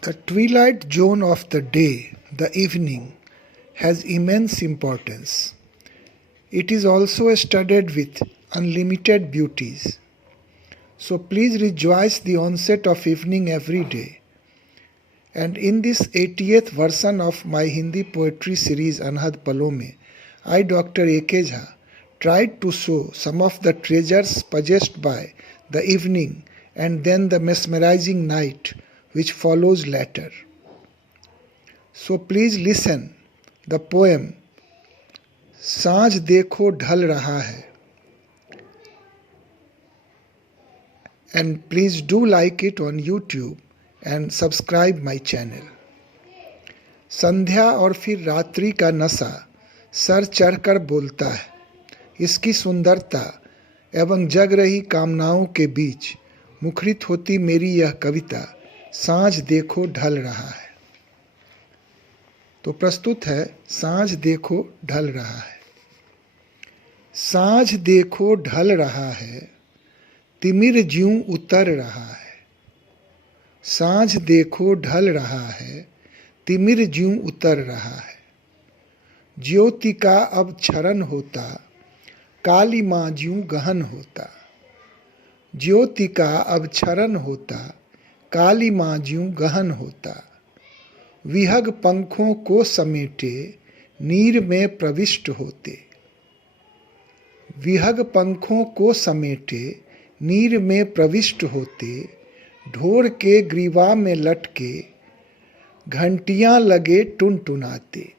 The twilight zone of the day, the evening, has immense importance. It is also studded with unlimited beauties. So please rejoice the onset of evening every day. And in this 80th version of my Hindi poetry series Anhad Palon mein, I, Dr. A.K. Jha, tried to show some of the treasures possessed by the evening and then the mesmerizing night which follows later. So please listen the poem सांझ देखो ढल रहा है, and please do like it on YouTube and subscribe my channel. संध्या और फिर रात्रि का नशा सर चढ़कर बोलता है, इसकी सुंदरता एवं जग रही कामनाओं के बीच मुखरित होती मेरी यह कविता सांझ देखो ढल रहा है। तो प्रस्तुत है सांझ देखो ढल रहा है। सांझ देखो ढल रहा है, तिमिर ज्यों उतर रहा है। सांझ देखो ढल रहा है, तिमिर ज्यों उतर रहा है। ज्योति का अब क्षरण होता, काली माँ ज्यों गहन होता। ज्योति का अब क्षरण होता, काली माँ ज्यों गहन होता। विहग पंखों को समेटे नीर में प्रविष्ट होते। विहग पंखों को समेटे नीर में प्रविष्ट होते। ढोर के ग्रीवा में लटके घंटियां लगे टुनटुनाते।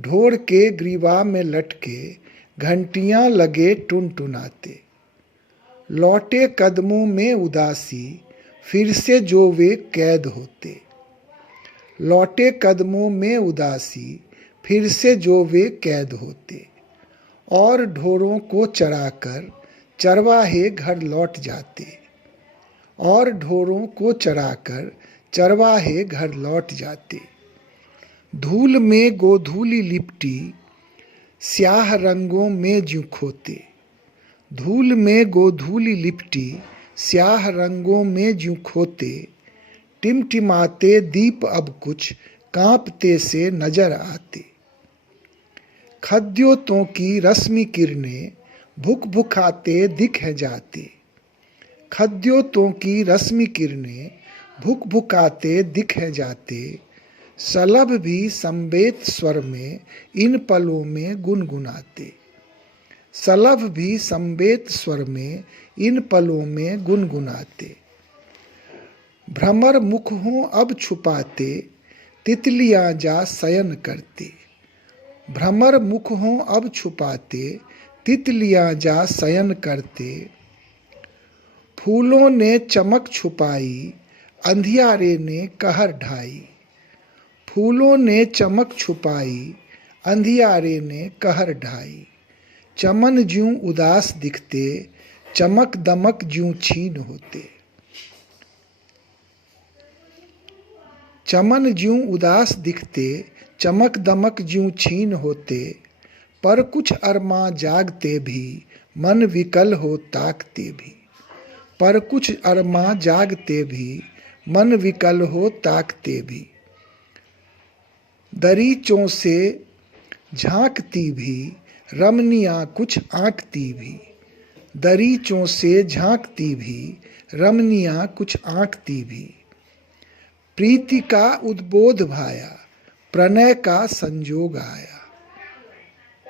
ढोर के ग्रीवा में लटके घंटियां लगे टुनटुनाते। लौटे कदमों में उदासी, फिर से जो वे कैद होते। लौटे कदमों में उदासी, फिर से जो वे कैद होते। और ढोरों को चराकर चरवाहे घर लौट जाते। और ढोरों को चराकर चरवाहे घर लौट जाते। धूल में गोधूली लिपटी, स्याह रंगों में ज्यों खोते। धूल में गोधूली लिपटी, स्याह रंगों में ज्यों खोते। टिमटिमाते दीप अब कुछ कांपते से नजर आते। खद्योतों की रश्मि किरणें भुक भुकाते दिख जाते। खद्योतों की रश्मि किरणें भुक भुकाते दिख जाते। सलभ भी संवेत स्वर में इन पलों में गुनगुनाते। सलभ भी संवेत स्वर में इन पलों में गुनगुनाते। भ्रमर मुख हों अब छुपाते, तितलियां जा शयन करते। भ्रमर मुख हों अब छुपाते, तितलियां जा शयन करते। फूलों ने चमक छुपाई, अंधियारे ने कहर ढाई। फूलों ने चमक छुपाई, अंधियारे ने कहर ढाई। चमन ज्यों उदास दिखते, चमक दमक ज्यों छीन होते। चमन ज्यों उदास दिखते, चमक दमक ज्यों छीन होते। पर कुछ अरमां जागते भी, मन विकल हो ताकते भी। पर कुछ अरमां जागते भी, मन विकल हो ताकते भी। दरीचों से झांकती भी, रमनियां कुछ आंकती भी। दरीचों से झांकती भी, रमनियां कुछ आंकती भी। प्रीति का उद्बोध भाया, प्रणय का संजोग आया।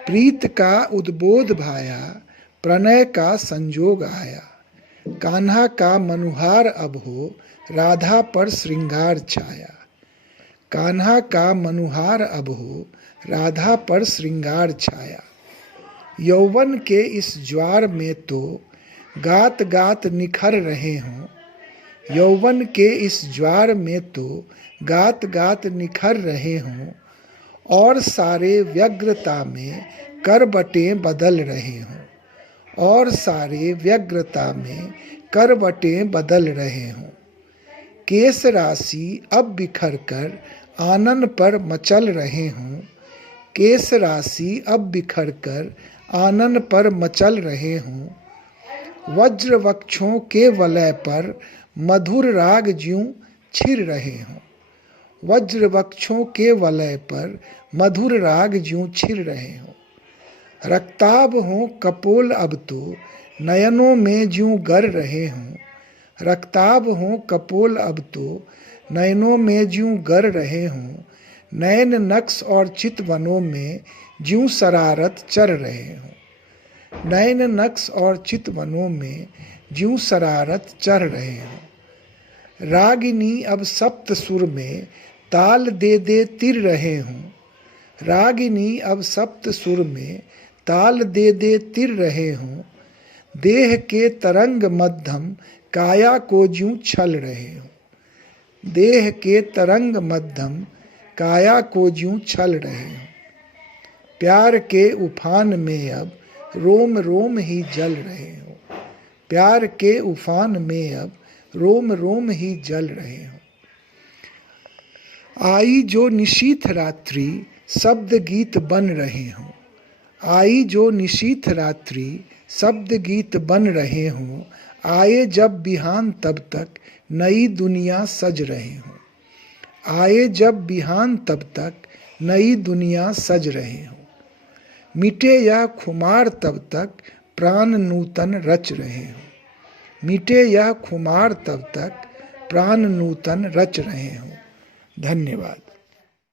प्रीत का उद्बोध भाया, प्रणय का संजोग आया। कान्हा का मनुहार अब हो, राधा पर श्रृंगार छाया। कान्हा का मनुहार अब हो, राधा पर श्रृंगार छाया। यौवन के इस ज्वार में तो गात गात निखर रहे हों। यौवन के इस ज्वार में तो गात गात निखर रहे हों। और सारे व्यग्रता में करवटें बदल रहे हों। और सारे व्यग्रता में करवटें बदल रहे हों। केस राशि अब बिखर कर आनन पर मचल रहे हों। केस राशि अब बिखर कर आनन पर मचल रहे हों। वज्र वक्षों के वलय पर मधुर राग ज्यों छिर रहे हों। वज्र वक्षों के वलय पर मधुर राग ज्यों छिर रहे हों। रक्ताभ हों कपोल अब तो नयनों में ज्यों गर रहे हों। रक्ताभ हों कपोल अब तो नयनों में ज्यों गर रहे हों। नयन नक्श और चितवनों में ज्यों शरारत चर रहे हों। नयन नक्श और चितवनों में ज्यों शरारत चर रहे हों। रागिनी अब सप्त सुर में ताल दे दे तिर रहे हों। रागिनी अब सप्त सुर में ताल दे दे तिर रहे हों। देह के तरंग मध्यम काया को ज्यों छल रहे हों। देह के तरंग मध्यम काया को ज्यों छल रहे हों। प्यार के उफान में अब रोम रोम ही जल रहे हों। प्यार के उफान में अब रोम रोम ही जल रहे हों। आई जो निशीथ रात्रि शब्द गीत बन रहे हों। आई जो निशीथ रात्रि शब्द गीत बन रहे हों। आए जब बिहान तब तक नई दुनिया सज रहे हों। आए जब बिहान तब तक नई दुनिया सज रहे हों। मिटे यह खुमार तब तक प्राण नूतन रच रहे हों। मिटे यह खुमार तब तक प्राण नूतन रच रहे हों। धन्यवाद।